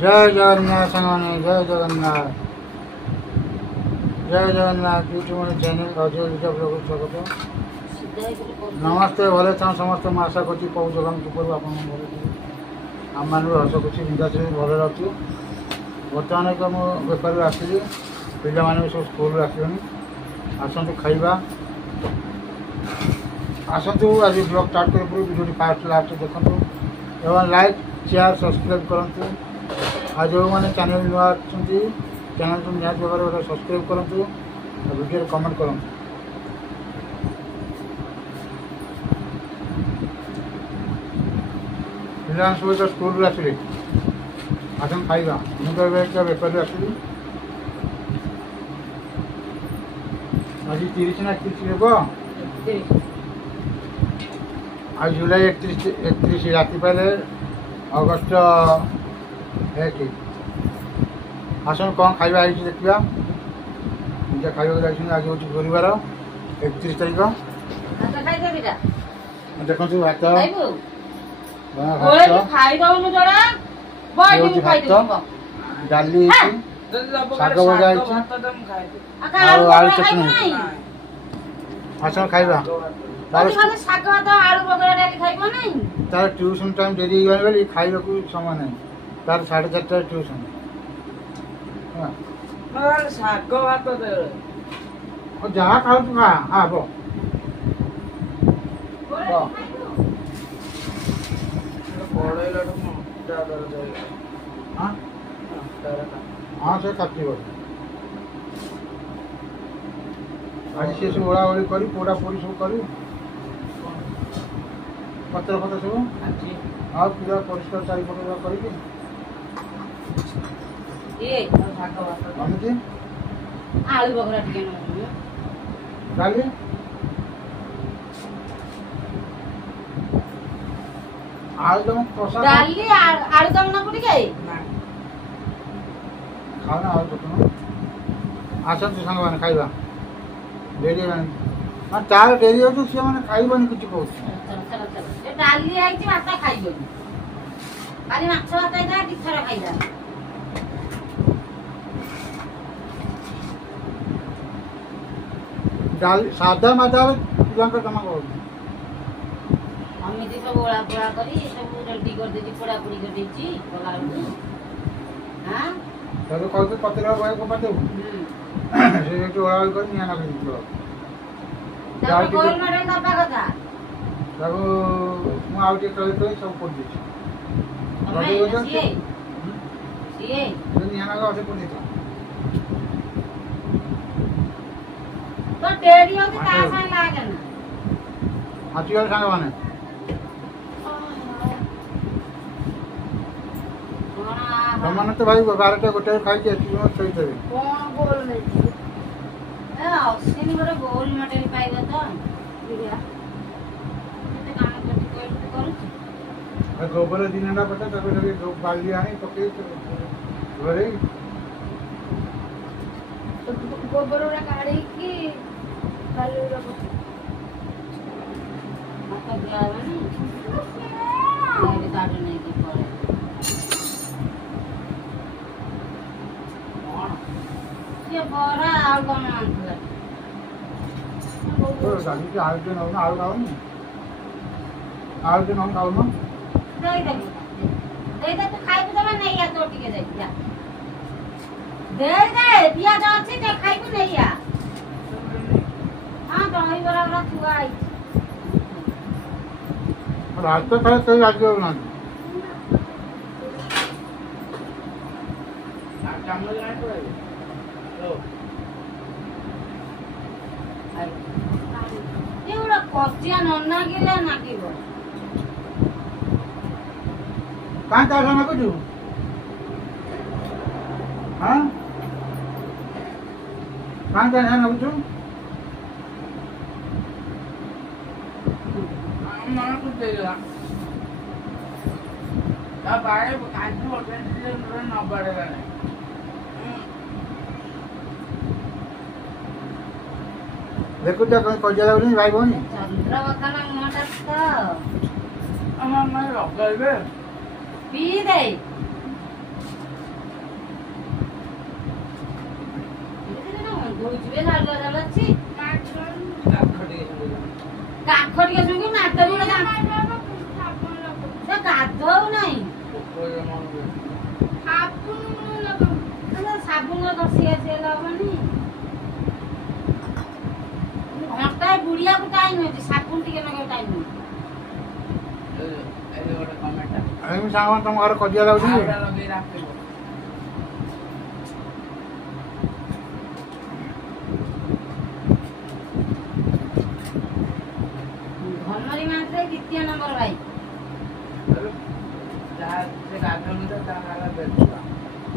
जय जगन्नाथ संगने जय Jagannath YouTube channel Ajay blog स्वागत। नमस्ते भले था समस्त मैं आशा कर प्रभु जगन कृपा आप आम मान हस खुशी बिंदास भले अच्छु। बर्तमान एक मो बेपार आसली पिला मैंने सब स्कूल आसवे आसतु खाइबा आसतु आज ब्लॉग स्टार्ट कर वीडियो फास्ट लास्ट देखु एवं लाइक शेयर सब्सक्राइब करूँ। आज जो मैंने चैनल नुआ चैनल को निहत भाव सब्सक्राइब करूँ वीडियो कमेंट करूँ। पिला सब स्कूल आसली आसन खाइबा मुझे बेपार आसली आज 30 ना 31 लोक आज जुलाई 31 राति पारे अगस्ट 1 आसन कौन खाइबा देखा निजा खाइबा आज हूँ गुरुवार 31 तारीख देखो भात डाली शाग भजा आलू चटनी आसन खाइबा तार ट्यूशन टाइम डेरी बोली खाइबा को समय ना तार 4:30 ट्यूशन जहाँ खाऊ तू खा हाँ बो हाँ से काटो आज सी सब ओला ओली कर पोड़ा पोड़ी सब कर पत्र फतर सब हाँ पूरा परिष्कार चारिपट करके आलू बगरा टिके डाली आलूदम कषा डाली आलूदम ना पड़ी गई खाओ ना आलू चटनी आसन तू सांग मैंने खाइबा डेरी हाँ तार डेरी हो सी मैंने खाइबानी कुछ कहूँ डाली आई भात खाइब खाली माछ भात आई किथर खाइबा डाल सादा मादा पिला जमा कर अमित सब ओला पोड़ा करी सब रेडी कर देची पोड़ा पोड़ी कर देची गला हां सब कहते पतरा बय को पाते से एक ओला कर निया ना दियो तब गोल मडल दबा कथा तब मु आउटे कले सब पड़ देची सीए निया ना आउटे पड़ देता तो डेरी होती ता सा लागे ना हाथी वाले सांग माने तमने तो भाई 12टा गोटे खाई के सही थे कोन बोल नहीं ए औसनी बड़े गोल मटेल पाइबा तो बिया ते काम करू गोबर दिनडा पता तबे लगे बाल्टी आनी पके घरे गोबर रा काढी की खाली रा मत दिया बनी मेरे काट नहीं की पड़े ये बड़ा आलू कौन आंसला तो दादी के आलू के ना आलू खाओ नहीं आलू के नाम खाओ ना दे तो खाई तो नहीं या तो टिके दे जा दे पियाज अच्छी ते खाई को नहीं या हां तो ही बड़ा बड़ा छुआ आई रात तो खाए कई आज हो ना चावल लाए तो ये बड़ा कच्चिया नन्ना गेले ना की बो कहां ता ना कुछ हां कहां ता ना कुछ mana tu dia dah bayar kaji hotel dia nak bayar kan देखो जा कोई कोई जला नहीं भाई बोनी चंद्रवता ना मोटा तो ama mai lọc gầy be पी दे ହେଲେ ହବନି। ଘଣ୍ଟାଏ ବୁଡିବାକୁ ଟାଇମ୍ ଅଛି, ସାବୁନ ଟିକେ ନଗେଇବାକୁ ଟାଇମ୍ ଅଛି। এই ଗୋଟେ କମେଣ୍ଟ ଏମିତି ସାଙ୍ଗମାନେ ତମ ଘରେ କଜିଆ ଲାଗୁଛି କି? ଆଉଟା ଲଗେଇ ରାଖିବ। ଧନରି ମାତ୍ରେ ଦ୍ୱିତୀୟ ନମ୍ବର ଭାଇ। ଯାହା ସେ ଗାଧଉନି ତ ତା ନାଁ ବେଚୁଆ।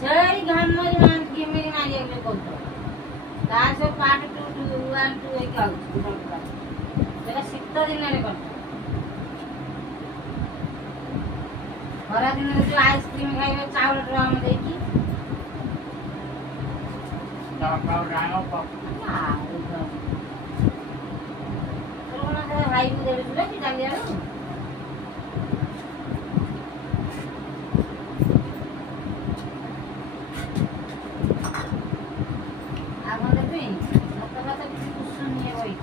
ସେଇ ଘନରି ଘିମିରି ମାରିବାକୁ କହୁଛ। ତାର ସବୁ ପାର୍ଟ 2 1 2 ହେଇକି ଆଉଛି। ସେଟା ଶୀତ ଦିନରେ କରିଛ। ଖରା ଦିନରେ ଯୋଉ ଆଇସ୍କ୍ରିମ ଖାଇବେ ଚାଉଳ ଡ୍ରମ ଦେଇକି। ଭାଇକୁ ଦେଉଥିଲେ କି ଡାଲିଆରୁ ଆପଣ ଦେବି ଭାତ ଭାତ କିଛି କୁସୁନି ବହି।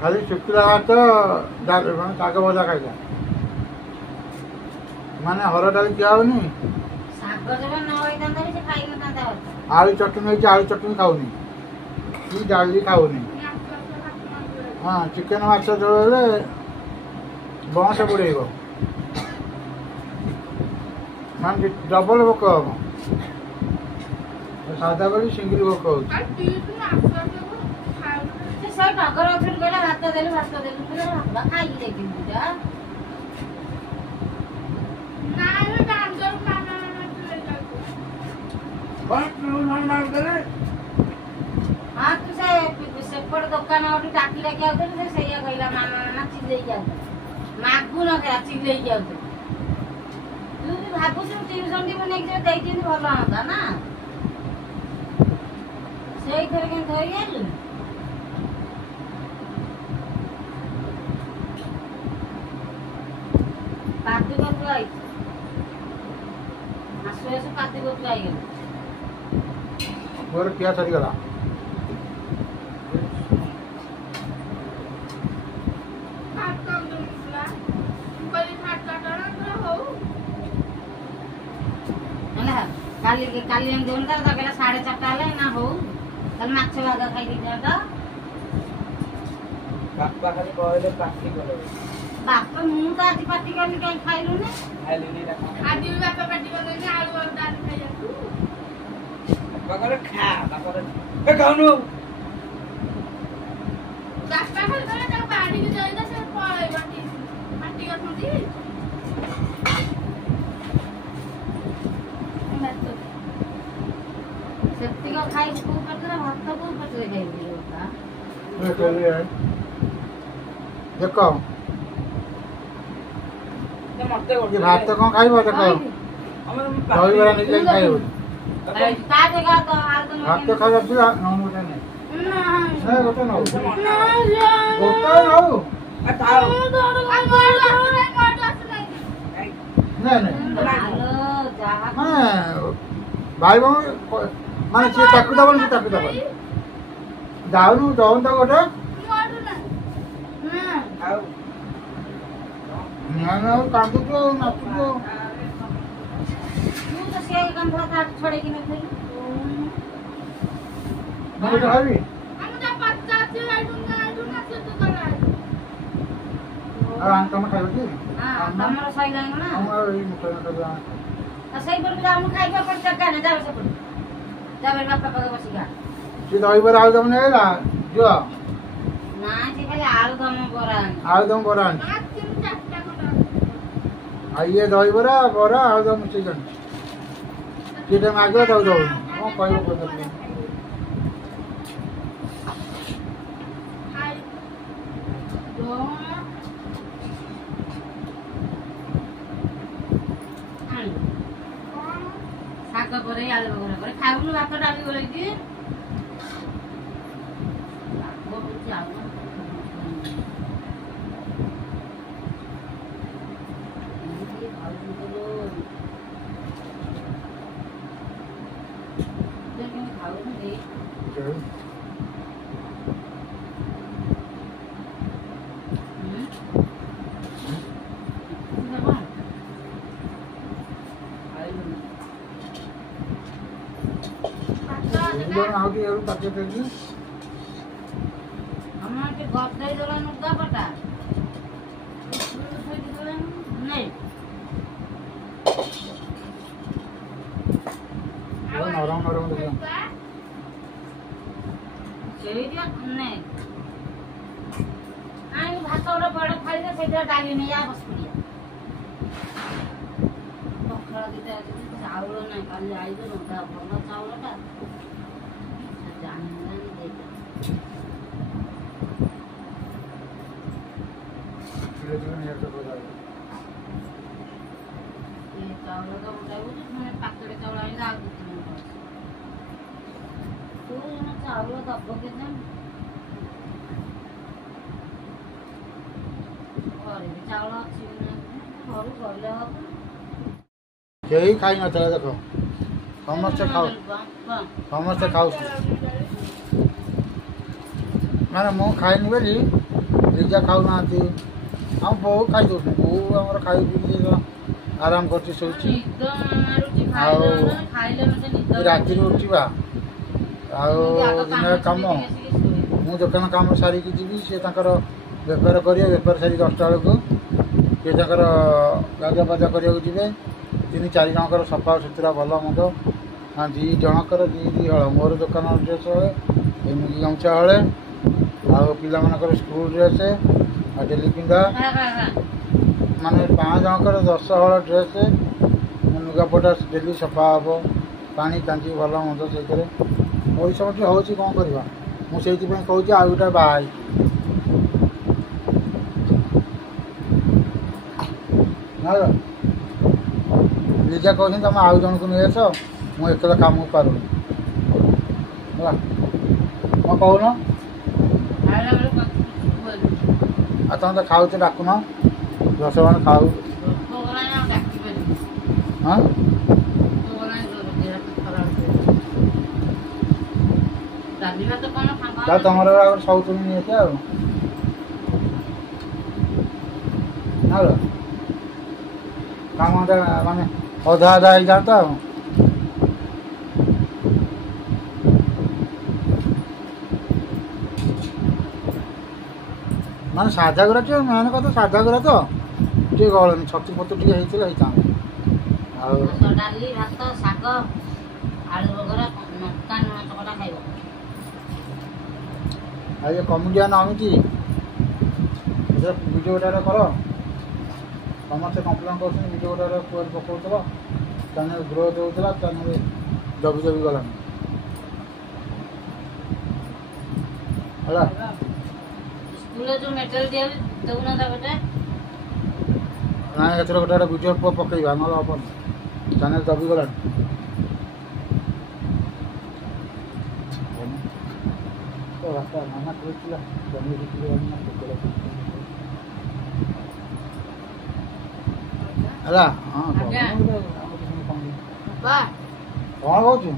ଖାଲି ଶୁଖିଲା ଭାତ ଡାଲି ମାନେ ଶାଗ ଭଜା ଖାଇଲା ମାନେ ହର ଡାଲି ଖିଆ ହଉନି। ଶାଗ ଯେବେ ନ ହେଇଥାନ୍ତା ବି ସେ ଖାଇନଥାନ୍ତା ଭାତ। ଆଳୁ ଚଟଣି ହେଇଛି, ଆଳୁ ଚଟଣି ଖାଉନି କି ଡାଲି ଖାଉନି। ହଁ ଚିକେନ ମାଛ ଝୋଳ ହେଲେ ବଂଶ ବୁଡ଼େଇବ, ମାନେ ଡବଲ ଭୋକ ହବ। ସାଧା କରି ସିଙ୍ଗିଲ ଭୋକ ହଉଛି। ସେ ଟଗର ଅଫିସ ଗଲେ ଭାତ ଦେଲୁ ଭାତ ଖାଇକି ଦେଖିବୁ ପୂଜା। ହଁ ତୁ ସେପଟ ଦୋକାନ ଗୋଟେ ଡାକି ଡାକି ଆଉଥିଲୁ, ସେ ସେଇଆ କହିଲା ମାମା ଚିଲେଇକି ଆଉଥିଲୁ। ମାଗୁ ନଥିଲା ଚିଲେଇକି ଆଉଥିଲୁ। ତୁ ବି ଭାବୁଛୁ ଟିଉସନ ଟି ନେଇକି ଯୋଉ ଦେଇଛନ୍ତି ଭଲ ହୁଅନ୍ତା ନା, ସେଇଥିରେ କେମିତି ଧରି ଆଇଲୁ। ପାଦୁକ ତୁ ଆଇଛୁ, ଆସୁ ଆସୁ ପାଦୁକ ତୁ ଆଇଗଲୁ। ମୋର ଖିଆ ସରିଗଲା। କାଲି ଏମିତି ଦଉନି ତାର କହିଲା 4:30 ହେଲେ ନା ହଉ ତାହେଲେ ମାଛ ଭାଗ ଖାଇଦେଇଥାନ୍ତା। ବାପା ଖାଲି କହିଲେ ପାଟି କଲେ। ବାପା ମୁଁ ତ ଆଜି ପାଟି କଲି କାହିଁ ଖାଇଲୁନି। ଆଜି ବି ବାପା ପାଟି କଲେନି ଆଳୁ ଆଉ ଡାଲି ଖାଇବାକୁ। ବାପା କହିଲେ ଖା, ବାପା କହିଲେ ଖାଉନୁ। ବାପା ଖାଲି କହିଲେ ତାକୁ ବାଡ଼ିକି ଯାଇଲେ ସେ ପଳେଇବ ପାଟି କରୁଛନ୍ତି। ସେତିକ ଖାଇକି କୋଉ ପେଟରେ ଭାତ କୋଉ ପେଟରେ ଖାଇବି ଦେଖ ଏ ଭାତ କଣ ଖାଇବ? ଦେଖ ଦହିବରା ନେଇକି ଖାଇବ। ଭାତ ଖାଇବା ପିଲା ଗୋଟେ ନାହିଁ, ଗୋଟେ ନଉ ନାଇଁ ମାନେ ଭାଇ ଭଉଣୀ ମାନେ ସିଏ ତାକୁ ଦବନି, ସେ ତାକୁ ଦବନି। ଯାଉନୁ ଦଉନ ତ ଗୋଟେ କାନ୍ଦୁଛୁ ନାଚୁଛୁ। ଛଡେଇକି ନେଇଥିଲି ମୁଁ ଗୋଟେ ଖାଇବି। ଆଉ ତମେ ଖାଇବ କି? ତମର ସଇଲାଣି ନା ଆମର ଏଇ ମୁଠା ସେଇପଟେ ଆମକୁ ଖାଇବା ପଡେ ଦରକାର ଯାଉ ସେପଟେ ଯାଉ ବାପା ପାଖ ବସିକା। ସେ ଦହିବରା ଆଳୁ ଦମ ନେଇଲା ଝିଅ। ନାଇଁ ସେ ଖାଲି ଆଳୁଦମ ବରା ଆଳୁଦମ ବରା ଆଣିଛି। ଆଉ ଇଏ ଦହିବରା ବରା ଆଳୁଦମ ମିଶେଇଛନ୍ତି। ସେଟା ମାଗିବ ତାକୁ ଦଉନି, କଣ କହିବ କହିବ। ଶାଗ ପରେ ଆଳୁ ବଘରା ପରେ ଖାଇବୁନୁ ଭାତ ଡାଲି ଗୋଳେଇକି। ଜଣ ଆହୁରି ଏଠୁ କାଟି ଦେଇକି ଆମର ଟିକେ ଗଦାଇ ଦେଲା ଲୁଗାପଟା ନାଇଁ ନରମ ନରମ ଦେଖିବ ସେଇଟା ନାଇଁ ଆଣି ଭାତ ଗୋଟେ ବଡ଼ ଖାଇଲେ ସେଇଟା ଡାଲି ନେଇ ବସି ପଡ଼ିଆ ପଖାଳ ଦିଟା ଚାଉଳ ନାହିଁ କାଲି ଆଇଲେ ରନ୍ଧା ଭଲ ଚାଉଳଟା ଜାଣିଲାନି ଦେଇଟା ଚାଉଳ ତ ଉଠାଇବୁ ପୁଣି ପାକେଟ ଚାଉଳ ଆଣିଲେ ଆଉ କିଛି ନାହିଁ ତୁ ଚାଉଳ ଦବ କେତେ ଘରେ ବି ଚାଉଳ ଅଛି କି ନାହିଁ ଘରୁ ଗଲେ ହବ କେହି ଖାଇ ନଥିଲା ଦେଖ ସମସ୍ତେ ଖାଉଛନ୍ତି ମାନେ ମୁଁ ଖାଇନି ବୋଲି ଲିଜା ଖାଉନାହାନ୍ତି ଆମ ବୋଉ ଖାଇ ଦେଉଛନ୍ତି ବୋଉ ଆମର ଖାଇ ପିଇ ଆରାମ କରୁଛି ଶୋଉଛି ଆଉ ରାତିରେ ଉଠିବା ଆଉ ଦିନରେ କାମ ମୁଁ ଦୋକାନ କାମ ସାରିକି ଯିବି ସେ ତାଙ୍କର ବେପାର କରିବେ ବେପାର ସାରି 10ଟା ବେଳକୁ ସେ ତାଙ୍କର ଗାଧୁଆ ପାଧୁଆ କରିବାକୁ ଯିବେ 3-4 ଜଣଙ୍କର ସଫା ସୁତୁରା ଭଲ ମନ୍ଦ 2 ଜଣଙ୍କର 2 ହଳ ମୋର ଦୋକାନ ଡ୍ରେସ୍ ହଳେ ଏମିତି ଗାମୁଛା ହଳେ ଆଉ ପିଲାମାନଙ୍କର ସ୍କୁଲ ଡ୍ରେସ୍ ଆଉ ଡେଲି ପିନ୍ଧା ମାନେ 5 ଜଣଙ୍କର 10 ହଳ ଡ୍ରେସ୍ ଲୁଗାପଟା ଡେଲି ସଫା ହେବ ପାଣି ଟାଙ୍କି ଭଲ ମନ୍ଦ ସେଇଥିରେ ପରିଶ୍ରମଟି ହେଉଛି କ'ଣ କରିବା ମୁଁ ସେଇଥିପାଇଁ କହୁଛି ଆଉ ଗୋଟେ ବାହା ହେଇଛି ଲିଜା କହୁଛନ୍ତି ତମେ ଆଉ ଜଣଙ୍କୁ ନେଇ ଆସ ମୁଁ ଏକଲା କାମକୁ ପାରୁନି ହେଲା କ'ଣ କହୁନ ଆଉ ତମେ ତ ଖାଉଛ ଡାକୁନ 10 ଜଣ ଖାଉ ହଁ ତମର ସବୁ ତୁମେ ନିଏଛ ଆଉ କାମ ମାନେ ଅଧା ଅଧା ହେଇଯାଆନ୍ତା ଆଉ ମାନେ ସାଧା ଗୁରା ଟିକେ ମେନ୍ କଥା ସାଧା ଗୁରା ତ ଟିକେ ଗଳନି ଛତୁ ଫତୁ ଟିକେ ହେଇଥିଲେ ହେଇଥାନ୍ତା ଆଉ ଡାଲି ଭାତ ଶାଗ ଆଳୁ ବଘରା ଲଙ୍କା ଲୁଣ ଚକଟା ଖାଇବ ଆଉ ଏ କମିଡ଼ିଆନ୍ ଅମିଟି ଭିଡ଼ିଓ ଗୋଟାରେ କର ସମସ୍ତେ କମ୍ପ୍ଲେନ୍ କରୁଛନ୍ତି ଭିଡ଼ିଓ ଗୋଟାରେ କୁଆଡ଼େ ପକାଉଥିଲ ଚ୍ୟାନେଲ୍ ଗ୍ରୋଥ୍ ହେଉଥିଲା ଚ୍ୟାନେଲ୍ ଦବି ଦବି ଗଲାଣି ହେଲା ସ୍କୁଲରେ ଯେଉଁ ମେଟେରିଆଲ୍ ଦିଆଯାଉଛି ଦେଉନା ତା ଗୋଟେ ନାଇଁ ଏଥର ଗୋଟେ ଭିଡ଼ିଓ ପକେଇବା ନହେଲେ ହେବନି ଚ୍ୟାନେଲ୍ ଦବି ଗଲାଣି ମାମା କହୁଥିଲା ହେଲା ହଁ କ'ଣ କହୁଛୁ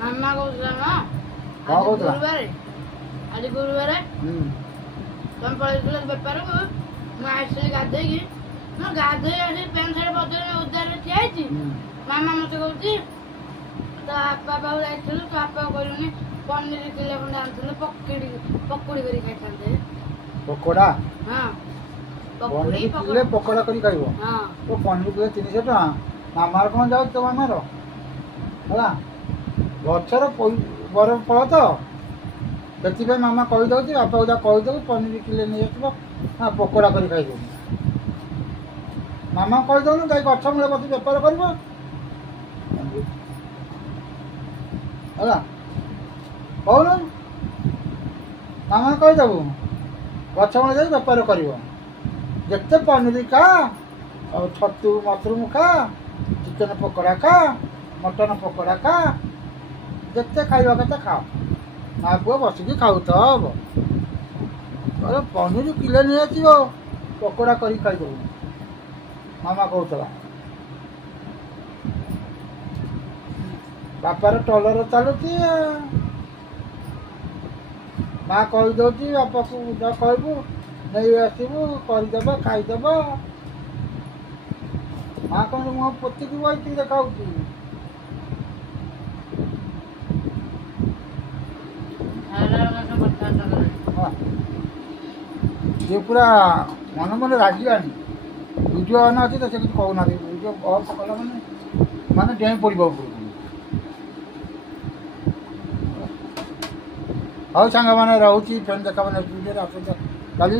ମାମା କହୁଥିଲା କ'ଣ କହୁଥିଲା ଆଜି ଗୁରୁବାର ତମେ ପଳେଇଥିଲ ବେପାରକୁ ମୁଁ ଆସିଲି ଗାଧୋଇକି ମୁଁ ଗାଧୋଇ ଆସି ପ୍ୟାଣ୍ଟ ସାର୍ଟ ବଦଳରେ ଉଦାରରେ ଠିଆ ହେଇଛି ମାମା ମତେ କହୁଛି ତ ବାପା ପାଖକୁ ଯାଇଥିଲୁ ତ ବାପା କହିଲୁନି ପନିର କିଲୋ ଖଣ୍ଡେ ଆଣିଥିଲେ ପକୁଡ଼ି କରି ଖାଇଥାନ୍ତେ ପକୋଡ଼ା ହଁ ପନିର କିଲେ ପକୋଡ଼ା କରି ଖାଇବ ହଁ ତ ପନିର କିଲେ 300 ଟଙ୍କା ମାମାର କ'ଣ ଯାଉଛି ତୋ ମାମାର ହେଲା ଗଛର ବର ଫଳ ତ ସେଥିପାଇଁ ମାମା କହିଦେଉଛି ବାପାକୁ ଯାହା କହିଦେବୁ ପନିର କିଲେ ନେଇ ଆସିବ ହଁ ପକୋଡ଼ା କରି ଖାଇଦେବୁ ମାମା କହିଦେଉନୁ ଯାଇ ଗଛ ମୂଳେ ବସି ବେପାର କରିବ ହେଲା କହୁନୁ ମାମା କହିଦେବୁ ଗଛ ମୂଳେ ଯାଇ ବେପାର କରିବ ଯେତେ ପନିର ଖା ଆଉ ଛତୁ ମସରୁମ୍ ଖା ଚିକେନ ପକୋଡ଼ା ଖା ମଟନ ପକୋଡ଼ା ଖା ଯେତେ ଖାଇବା କଥା ଖାଅ ମା ପୁଅ ବସିକି ଖାଉଥିବ ପନିର କିଲେ ନେଇ ଆସିବ ପକୋଡ଼ା କରିକି ଖାଇଦେବୁ ମାମା କହୁଥିଲା ବାପାର ଟଲର ଚାଲୁଛି ମା କହିଦେଉଛି ବାପାକୁ ଯା କହିବୁ ନେଇ ଆସିବୁ କରିଦେବ ଖାଇଦେବ ମା କ'ଣ ମୁହଁ ପୋତିକି ବଇକି ଦେଖାଉଛି ହଁ ସିଏ ପୁରା ମନେ ମନେ ରାଗିଲାଣି। ଭିଡ଼ିଓ ଅନ୍ ଅଛି ତ ସେ କିଛି କହୁନାହାନ୍ତି। ଭିଡ଼ିଓ ଅଫ୍ କଲା ମାନେ ଡେଇଁ ପଡ଼ିବ ଉପରକୁ। ହଉ ସାଙ୍ଗମାନେ ରହୁଛି, ଫ୍ରେଣ୍ଡ ଦେଖା ନେକ୍ସଟ ଭିଡ଼ିଓରେ ଆସନ୍ତୁ କାଲି।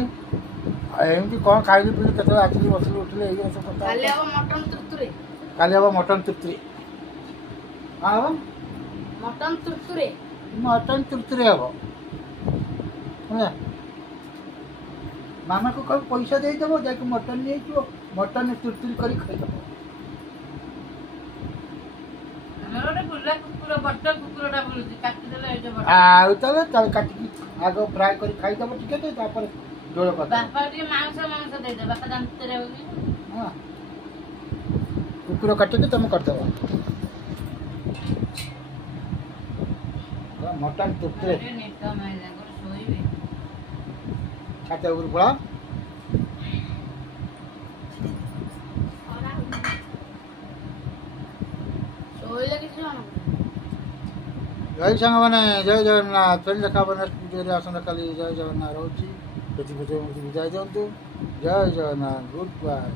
ଆଉ ଏମିତି କ'ଣ ଖାଇଲି ପିଇଲି କେତେବେଳେ ଆସିଲି ବସିଲି ଉଠିଲି ଏଇ ସବୁ କଥା। କାଲି ହବ ମଟନ ତୁର୍ତୁରେ। କାଲି ହବ ମଟନ ତୁର୍ତୁରୀ। କ'ଣ ହବ? ମଟନ ତୁର୍ତୁରେ। ମଟନ ତୁର୍ତୁରୀ ହବ ହେଲା। ମାମାକୁ କହିବ ପଇସା ଦେଇଦେବ, ଯାଇକି ମଟନ ନେଇଯିବ, ମଟନ ତୁର୍ତୁରୀ କରି ଖାଇଦେବ। ଆଉ ତାହେଲେ କାଟିକି ଆଗ ଫ୍ରାଏ କରି ଖାଇଦେବ ଟିକେ ତ, ତାପରେ ଝୋଳ କଥା। ହଁ କୁକୁର କାଟିକି ତମେ କରିଦେବ। ମଟନ ତୁର୍ତୁରୀ ଛାତ ଉପରୁ ପଳା। ଜୟ ସାଙ୍ଗମାନେ, ଜୟ ଜଗନ୍ନାଥ। ଫେର ଦେଖା ହବ ନେକ୍ସଟ ଭିଡ଼ିଓରେ। ଆସନ୍ତା କାଲି। ଜୟ ଜଗନ୍ନାଥ ରହୁଛି। ବିଦାୟ ଦିଅନ୍ତୁ। ଜୟ ଜଗନ୍ନାଥ। Good bye.